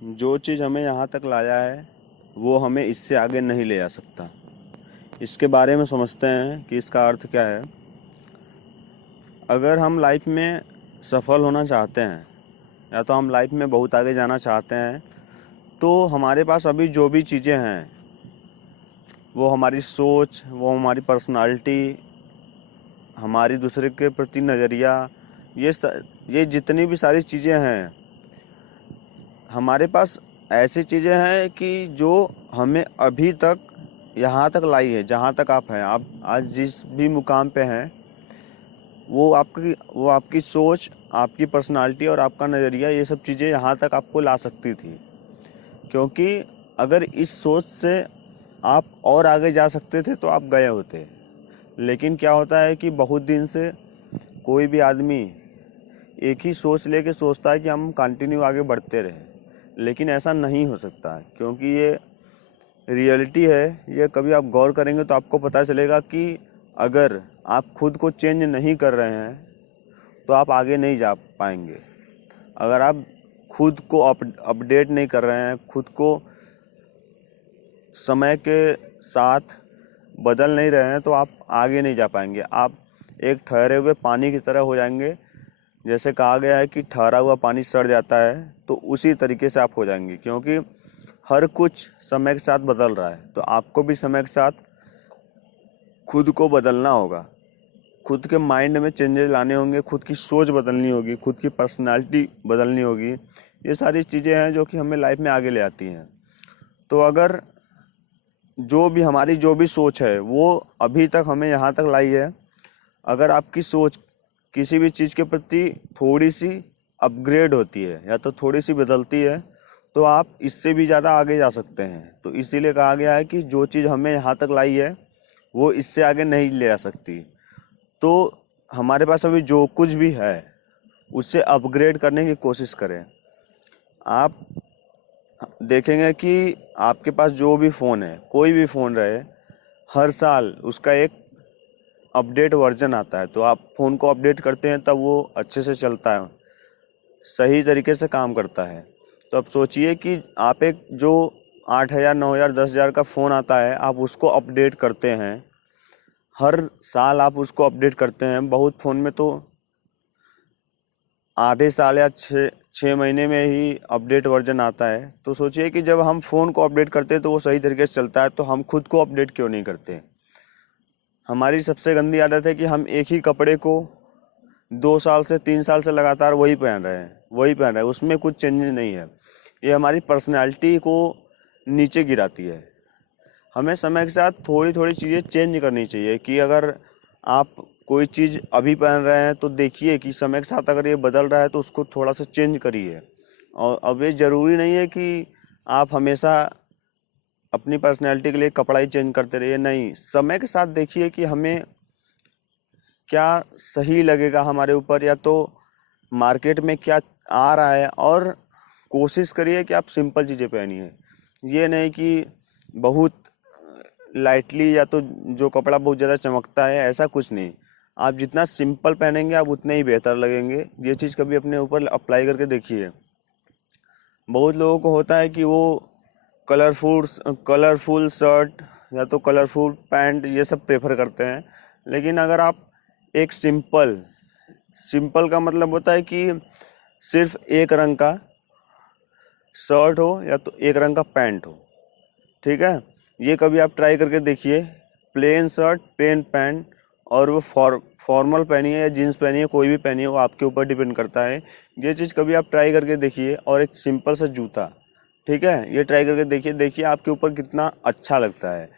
जो चीज़ हमें यहाँ तक लाया है वो हमें इससे आगे नहीं ले जा सकता। इसके बारे में समझते हैं कि इसका अर्थ क्या है। अगर हम लाइफ में सफल होना चाहते हैं या तो हम लाइफ में बहुत आगे जाना चाहते हैं, तो हमारे पास अभी जो भी चीज़ें हैं, वो हमारी सोच, वो हमारी पर्सनालिटी, हमारी दूसरे के प्रति नज़रिया, ये जितनी भी सारी चीज़ें हैं हमारे पास, ऐसी चीज़ें हैं कि जो हमें अभी तक यहाँ तक लाई है, जहाँ तक आप हैं। आप आज जिस भी मुकाम पे हैं, वो आपकी सोच, आपकी पर्सनालिटी और आपका नज़रिया, ये सब चीज़ें यहाँ तक आपको ला सकती थी। क्योंकि अगर इस सोच से आप और आगे जा सकते थे तो आप गए होते। लेकिन क्या होता है कि बहुत दिन से कोई भी आदमी एक ही सोच लेके सोचता है कि हम कंटिन्यू आगे बढ़ते रहें, लेकिन ऐसा नहीं हो सकता है। क्योंकि ये रियलिटी है, ये कभी आप गौर करेंगे तो आपको पता चलेगा कि अगर आप खुद को चेंज नहीं कर रहे हैं तो आप आगे नहीं जा पाएंगे। अगर आप खुद को अपडेट नहीं कर रहे हैं, खुद को समय के साथ बदल नहीं रहे हैं, तो आप आगे नहीं जा पाएंगे। आप एक ठहरे हुए पानी की तरह हो जाएंगे। जैसे कहा गया है कि ठहरा हुआ पानी सड़ जाता है, तो उसी तरीके से आप हो जाएंगे। क्योंकि हर कुछ समय के साथ बदल रहा है, तो आपको भी समय के साथ खुद को बदलना होगा। खुद के माइंड में चेंजेस लाने होंगे, खुद की सोच बदलनी होगी, खुद की पर्सनालिटी बदलनी होगी। ये सारी चीज़ें हैं जो कि हमें लाइफ में आगे ले आती हैं। तो अगर हमारी जो भी सोच है वो अभी तक हमें यहाँ तक लाई है, अगर आपकी सोच किसी भी चीज़ के प्रति थोड़ी सी अपग्रेड होती है या तो थोड़ी सी बदलती है, तो आप इससे भी ज़्यादा आगे जा सकते हैं। तो इसीलिए कहा गया है कि जो चीज़ हमें यहाँ तक लाई है वो इससे आगे नहीं ले जा सकती। तो हमारे पास अभी जो कुछ भी है उससे अपग्रेड करने की कोशिश करें। आप देखेंगे कि आपके पास जो भी फ़ोन है, कोई भी फ़ोन रहे, हर साल उसका एक अपडेट वर्जन आता है। तो आप फ़ोन को अपडेट करते हैं तब वो अच्छे से चलता है, सही तरीके से काम करता है। तो अब सोचिए कि आप एक जो 8,000, 9,000, 10,000 का फ़ोन आता है, आप उसको अपडेट करते हैं, हर साल आप उसको अपडेट करते हैं। बहुत फ़ोन में तो आधे साल या 6 महीने में ही अपडेट वर्जन आता है। तो सोचिए कि जब हम फ़ोन को अपडेट करते हैं तो वो सही तरीके से चलता है, तो हम खुद को अपडेट क्यों नहीं करते। हमारी सबसे गंदी आदत है कि हम एक ही कपड़े को 2 साल से 3 साल से लगातार वही पहन रहे हैं, उसमें कुछ चेंजेस नहीं है। ये हमारी पर्सनैलिटी को नीचे गिराती है। हमें समय के साथ थोड़ी थोड़ी चीज़ें चेंज करनी चाहिए। कि अगर आप कोई चीज़ अभी पहन रहे हैं तो देखिए कि समय के साथ अगर ये बदल रहा है तो उसको थोड़ा सा चेंज करिए। और अब ये ज़रूरी नहीं है कि आप हमेशा अपनी पर्सनैलिटी के लिए कपड़ा ही चेंज करते रहिए। नहीं, समय के साथ देखिए कि हमें क्या सही लगेगा हमारे ऊपर, या तो मार्केट में क्या आ रहा है, और कोशिश करिए कि आप सिंपल चीज़ें पहनिए। ये नहीं कि बहुत लाइटली, या तो जो कपड़ा बहुत ज़्यादा चमकता है, ऐसा कुछ नहीं। आप जितना सिंपल पहनेंगे आप उतने ही बेहतर लगेंगे। ये चीज़ कभी अपने ऊपर अप्लाई करके देखिए। बहुत लोगों को होता है कि वो कलरफुल शर्ट या तो कलरफुल पैंट ये सब प्रेफर करते हैं। लेकिन अगर आप एक सिंपल का मतलब होता है कि सिर्फ एक रंग का शर्ट हो या तो एक रंग का पैंट हो, ठीक है। ये कभी आप ट्राई करके देखिए। प्लेन शर्ट, प्लेन पैंट, और वो फॉर्मल पहनिए या जीन्स पहनिए, कोई भी पहनिए, वो आपके ऊपर डिपेंड करता है। ये चीज़ कभी आप ट्राई करके देखिए। और एक सिंपल सा जूता, ठीक है, ये ट्राई करके देखिए आपके ऊपर कितना अच्छा लगता है।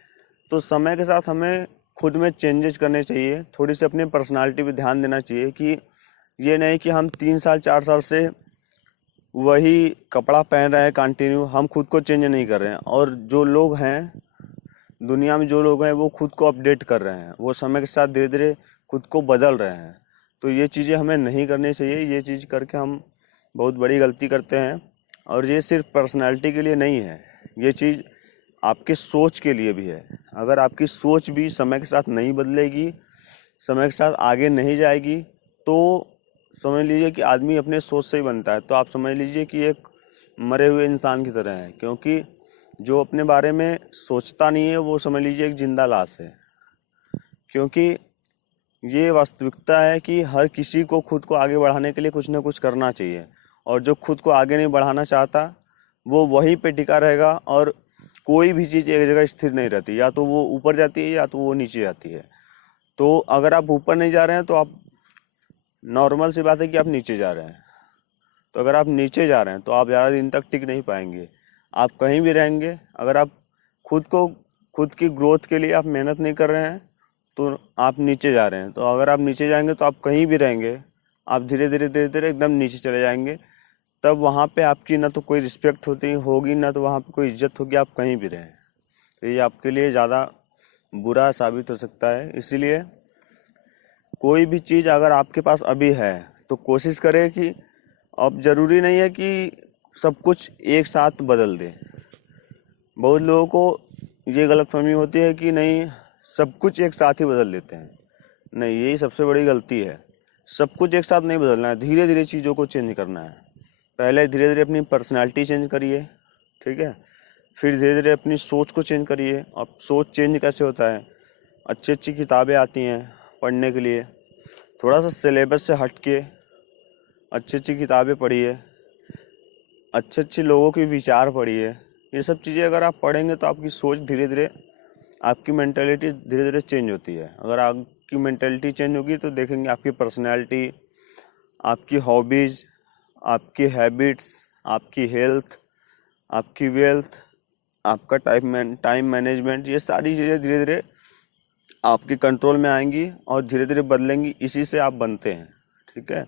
तो समय के साथ हमें खुद में चेंजेस करने चाहिए, थोड़ी सी अपनी पर्सनालिटी पे ध्यान देना चाहिए। कि ये नहीं कि हम 3 साल 4 साल से वही कपड़ा पहन रहे हैं कंटिन्यू, हम खुद को चेंज नहीं कर रहे हैं। और जो लोग हैं दुनिया में, जो लोग हैं वो खुद को अपडेट कर रहे हैं, वो समय के साथ धीरे धीरे खुद को बदल रहे हैं। तो ये चीज़ें हमें नहीं करनी चाहिए। ये चीज़ करके हम बहुत बड़ी गलती करते हैं। और ये सिर्फ पर्सनालिटी के लिए नहीं है, ये चीज़ आपके सोच के लिए भी है। अगर आपकी सोच भी समय के साथ नहीं बदलेगी, समय के साथ आगे नहीं जाएगी, तो समझ लीजिए कि आदमी अपने सोच से ही बनता है। तो आप समझ लीजिए कि एक मरे हुए इंसान की तरह है, क्योंकि जो अपने बारे में सोचता नहीं है वो समझ लीजिए एक जिंदा लाश है। क्योंकि ये वास्तविकता है कि हर किसी को खुद को आगे बढ़ाने के लिए कुछ ना कुछ करना चाहिए, और जो खुद को आगे नहीं बढ़ाना चाहता वो वहीं पे टिका रहेगा, और कोई भी चीज़ एक जगह स्थिर नहीं रहती, या तो वो ऊपर जाती है या तो वो नीचे जाती है। तो अगर आप ऊपर नहीं जा रहे हैं तो आप, नॉर्मल सी बात है कि आप नीचे जा रहे हैं। तो अगर आप नीचे जा रहे हैं तो आप ज़्यादा दिन तक टिक नहीं पाएंगे, आप कहीं भी रहेंगे। अगर आप खुद की ग्रोथ के लिए आप मेहनत नहीं कर रहे हैं तो आप नीचे जा रहे हैं। तो अगर आप नीचे जाएंगे तो आप कहीं भी रहेंगे, आप धीरे धीरे एकदम नीचे चले जाएंगे। तब वहाँ पे आपकी ना तो कोई रिस्पेक्ट होगी, ना तो वहाँ पे कोई इज्जत होगी, आप कहीं भी रहें। तो ये आपके लिए ज़्यादा बुरा साबित हो सकता है। इसीलिए कोई भी चीज़ अगर आपके पास अभी है तो कोशिश करें कि, अब ज़रूरी नहीं है कि सब कुछ एक साथ बदल दे। बहुत लोगों को ये गलतफहमी होती है कि नहीं, सब कुछ एक साथ ही बदल देते हैं। नहीं, यही सबसे बड़ी गलती है। सब कुछ एक साथ नहीं बदलना है, धीरे धीरे चीज़ों को चेंज करना है। पहले धीरे धीरे अपनी पर्सनालिटी चेंज करिए, ठीक है। फिर धीरे धीरे अपनी सोच को चेंज करिए। अब सोच चेंज कैसे होता है, अच्छी अच्छी किताबें आती हैं पढ़ने के लिए, थोड़ा सा सिलेबस से हट के अच्छी अच्छी किताबें पढ़िए, अच्छे अच्छे लोगों के विचार पढ़िए। ये सब चीज़ें अगर आप पढ़ेंगे तो आपकी सोच धीरे धीरे, आपकी मेंटालिटी धीरे धीरे चेंज होती है। अगर आपकी मेंटालिटी चेंज होगी तो देखेंगे आपकी पर्सनैलिटी, आपकी हॉबीज़, आपकी हैबिट्स, आपकी हेल्थ, आपकी वेल्थ, आपका टाइम मैनेजमेंट, ये सारी चीज़ें धीरे धीरे आपके कंट्रोल में आएंगी और धीरे धीरे बदलेंगी। इसी से आप बनते हैं, ठीक है।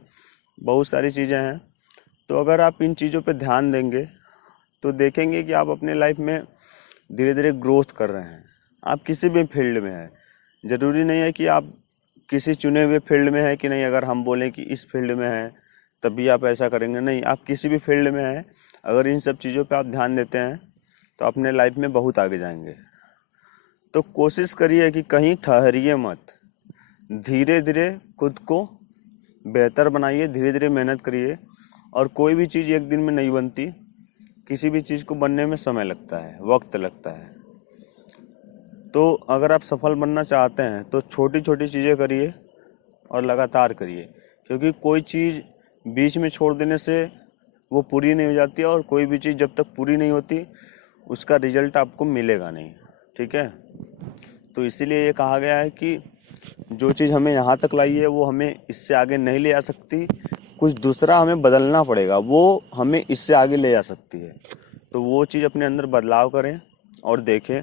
बहुत सारी चीज़ें हैं। तो अगर आप इन चीज़ों पे ध्यान देंगे तो देखेंगे कि आप अपने लाइफ में धीरे धीरे ग्रोथ कर रहे हैं। आप किसी भी फील्ड में हैं, ज़रूरी नहीं है कि आप किसी चुने हुए फील्ड में है कि नहीं, अगर हम बोलें कि इस फील्ड में है तभी आप ऐसा करेंगे, नहीं, आप किसी भी फील्ड में हैं, अगर इन सब चीज़ों पे आप ध्यान देते हैं तो अपने लाइफ में बहुत आगे जाएंगे। तो कोशिश करिए कि कहीं ठहरिए मत, धीरे धीरे खुद को बेहतर बनाइए, धीरे धीरे मेहनत करिए। और कोई भी चीज़ एक दिन में नहीं बनती, किसी भी चीज़ को बनने में समय लगता है, वक्त लगता है। तो अगर आप सफल बनना चाहते हैं तो छोटी छोटी चीज़ें करिए और लगातार करिए, क्योंकि कोई चीज़ बीच में छोड़ देने से वो पूरी नहीं हो जाती, और कोई भी चीज़ जब तक पूरी नहीं होती उसका रिजल्ट आपको मिलेगा नहीं, ठीक है। तो इसीलिए ये कहा गया है कि जो चीज़ हमें यहाँ तक लाई है वो हमें इससे आगे नहीं ले जा सकती, कुछ दूसरा हमें बदलना पड़ेगा, वो हमें इससे आगे ले जा सकती है। तो वो चीज़ अपने अंदर बदलाव करें और देखें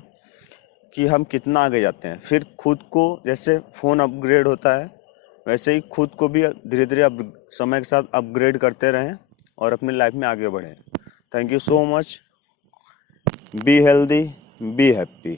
कि हम कितना आगे जाते हैं। फिर खुद को, जैसे फ़ोन अपग्रेड होता है वैसे ही खुद को भी धीरे धीरे समय के साथ अपग्रेड करते रहें और अपनी लाइफ में आगे बढ़ें। Thank you so much. Be healthy, be happy.